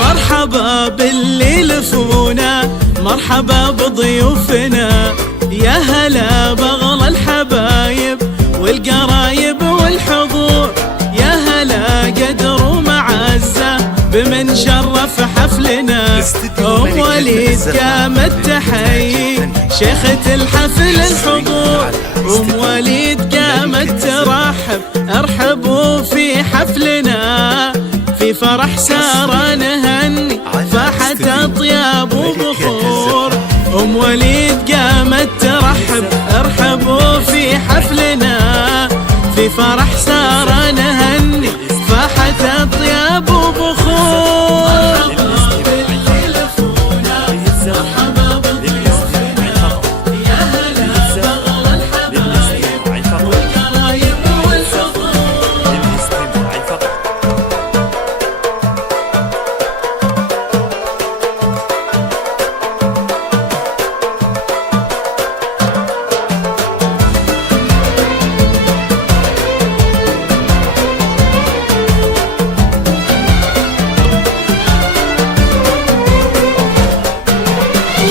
مرحبا باللي لفونا، مرحبا بضيوفنا، يا هلا بغلى الحبايب والقرايب والحضور، يا هلا قدر ومعزة بمن شرف حفلنا. أم وليد قامت تحيي شيخة الحفل الحضور، أم وليد قامت ترحب ارحبوا في حفلنا، في فرح سارة نهني فاحت أطياب وبخور. أم وليد قامت ترحب ارحبوا في حفلنا، في فرح سارة نهني فاحت أطياب وبخور.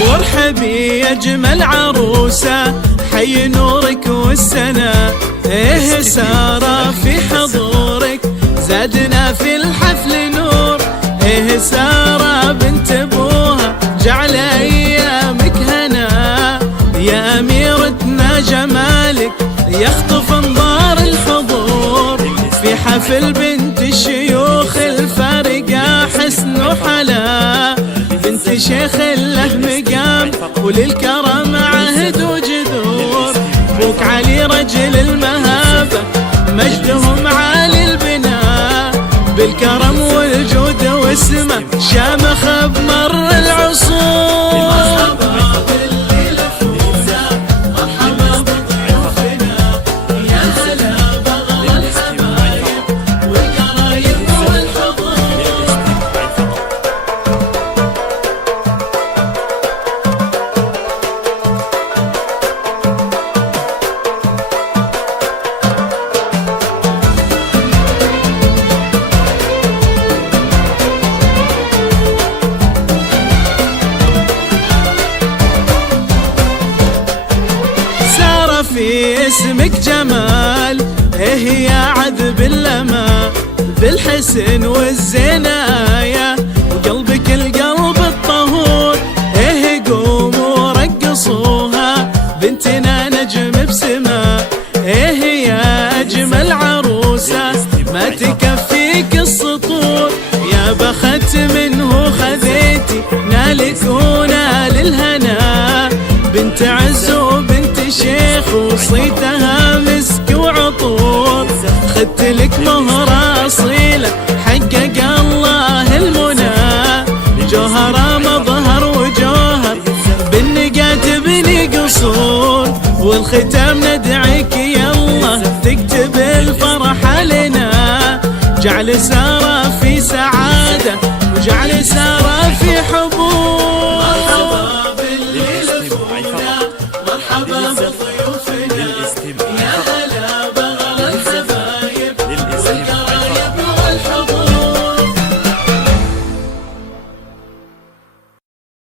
وارحبي يا اجمل عروسه، حي نورك والسنه، ايه ساره في حضورك زادنا في الحفل نور، ايه ساره بنت ابوها جعل ايامك هنا، يا اميرتنا جمالك يخطف انظار الحضور، في حفل بنت الشيوخ الفارقه حسن وحلا، بنت شيخ له مقام وللكرم عهد وجذور، بوك علي رجل المهابة مجدهم عالي البناء، بالكرم والجود واسمه شامخ بمر العصور. في اسمك جمال، ايه يا عذب اللما بالحسن والزنايا، وقلبك القلب الطهور، ايه قوموا رقصوها بنتنا نجم بسما، ايه يا اجمل عروسه ما تكفيك السطور، يا بخت منه خذيتي نالك ونال الهنا، بنت عز وبنت شيخ وصيتها مسك وعطور، خدت لك مهرة أصيلة حقق الله المنى، جوهرة مظهر وجوهر بالنقات بني قصور، والختام ندعيك يالله تكتب الفرح لنا، جعل سارة في سعادة وجعل سارة